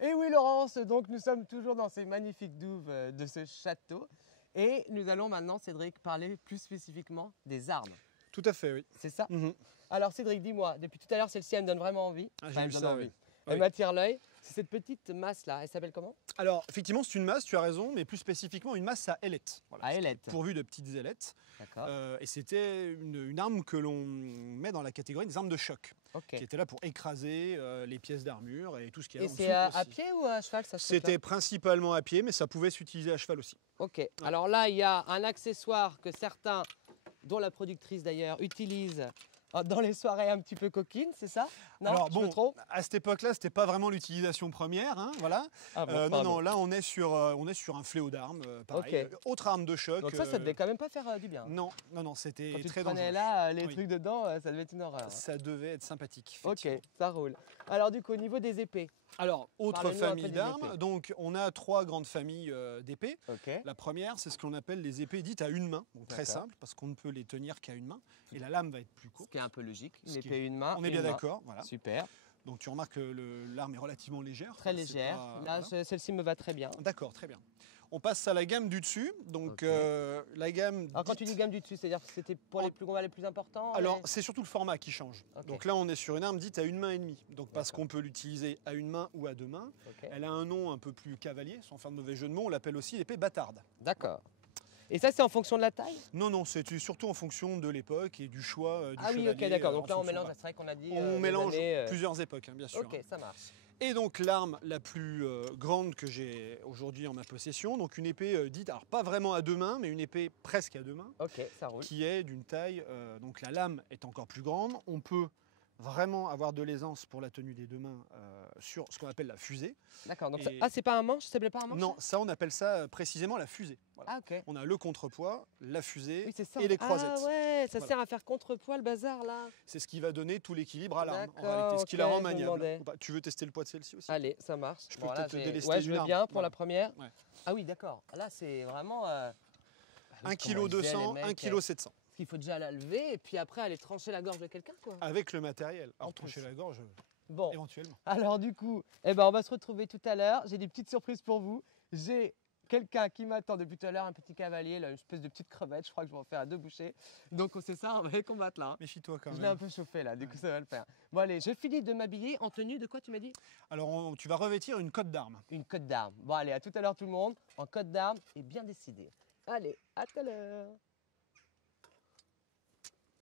Et oui Laurence, donc nous sommes toujours dans ces magnifiques douves de ce château. Et nous allons maintenant, Cédric, parler plus spécifiquement des armes. Tout à fait, oui. C'est ça? Mhm. Alors Cédric, dis-moi, depuis tout à l'heure, celle-ci, elle me donne vraiment envie. Ah, Enfin, j'ai elle vu me donne ça, envie. oui. Elle Oui. m'attire l'œil. C'est cette petite masse-là, elle s'appelle comment? Alors, effectivement, c'est une masse, tu as raison, mais plus spécifiquement une masse à ailettes. Voilà, À ailettes. pourvue de petites ailettes. D'accord. Et c'était une arme que l'on met dans la catégorie des armes de choc, Ok. qui était là pour écraser les pièces d'armure et tout ce qui est Et en dessous c'est à aussi. pied ou à cheval ça se fait C'était principalement à pied, mais ça pouvait s'utiliser à cheval aussi. Ok. Alors là, il y a un accessoire que certains, dont la productrice d'ailleurs, utilisent dans les soirées un petit peu coquines, c'est ça? Non, Alors je me bon, trompe? à cette époque-là, c'était pas vraiment l'utilisation première, hein, voilà. Ah bon, Non, pardon. non, là on est sur un fléau d'armes, pareil. Ok. Autre arme de choc. Donc ça devait quand même pas faire du bien. Non, non, non, c'était Quand tu très te prenais dangereux. là, les Oui. trucs dedans, ça devait être une horreur. Ça devait être sympathique. Ok, effectivement. ça roule. Alors du coup, au niveau des épées. Alors, autre Parlez-nous un peu famille des d'armes. épées. Donc, on a trois grandes familles d'épées. Ok. La première, c'est ce qu'on appelle les épées dites à une main. Donc, très D'accord. simple, parce qu'on ne peut les tenir qu'à une main. Et la lame va être plus Ce courte. qui est un peu logique. Une Ce qui épée, est- une main. On est une bien main. d'accord, voilà. Super. Donc, tu remarques que l'arme est relativement légère. Très C'est légère. pas- Là, voilà. celle-ci me va très bien. D'accord, très bien. On passe à la gamme du dessus. Donc, Ok. la gamme. Alors quand tu dite- dis gamme du dessus, c'est-à-dire que c'était pour les plus combats les plus importants? Alors, les- c'est surtout le format qui change. Ok. Donc là, on est sur une arme dite à une main et demie. Donc, parce D'accord. qu'on peut l'utiliser à une main ou à deux mains. Ok. Elle a un nom un peu plus cavalier, sans faire de mauvais jeu de mots. On l'appelle aussi l'épée bâtarde. D'accord. Et ça, c'est en fonction de la taille? Non, non, c'est surtout en fonction de l'époque et du choix du Ah oui, ok, chevalier, d'accord. en Donc là, on fonction, mélange, voilà. c'est vrai qu'on a dit. On les mélange années, plusieurs époques, hein, bien sûr. Ok, ça marche. Et donc l'arme la plus grande que j'ai aujourd'hui en ma possession, donc une épée dite, alors pas vraiment à deux mains, mais une épée presque à deux mains, Ok, ça roule. qui est d'une taille, donc la lame est encore plus grande. On peut vraiment avoir de l'aisance pour la tenue des deux mains sur ce qu'on appelle la fusée. D'accord. Donc Et- ah, c'est pas un manche? Ça s'appelait pas un manche? Non, ça on appelle ça précisément la fusée. Voilà. Ah ok. On a le contrepoids, la fusée Oui, c'est ça. et les croisettes. Ah ouais, ça Voilà. sert à faire contrepoids le bazar là. C'est ce qui va donner tout l'équilibre à l'arme, en D'accord, réalité, ce qui ok, la rend je me maniable. demandais. Bah, tu veux tester le poids de celle-ci aussi? Allez, ça marche. Je peux là, peut-être te j'ai- délester Ouais, je d'une veux arme. bien pour Voilà. la première. Ouais. Ah oui, d'accord. Là, c'est vraiment. 1 kg 200, 1 kg 700. Parce qu'il faut déjà la lever et puis après aller trancher la gorge de quelqu'un, quoi. Avec le matériel. Alors En trancher plus. la gorge, Bon. éventuellement. Alors du coup, eh ben, on va se retrouver tout à l'heure. J'ai des petites surprises pour vous. J'ai quelqu'un qui m'attend depuis tout à l'heure, un petit cavalier, là, une espèce de petite crevette. Je crois que je vais en faire à 2 bouchées. Donc c'est ça, on va les combattre là. Méfie-toi quand Je même. l'ai un peu chauffé là, du coup ça va le faire. Bon allez, je finis de m'habiller en tenue de quoi tu m'as dit? Alors tu vas revêtir une cotte d'armes. Une cotte d'armes. Bon allez, à tout à l'heure tout le monde, en cotte d'armes et bien décidé. Allez, à tout à l'heure.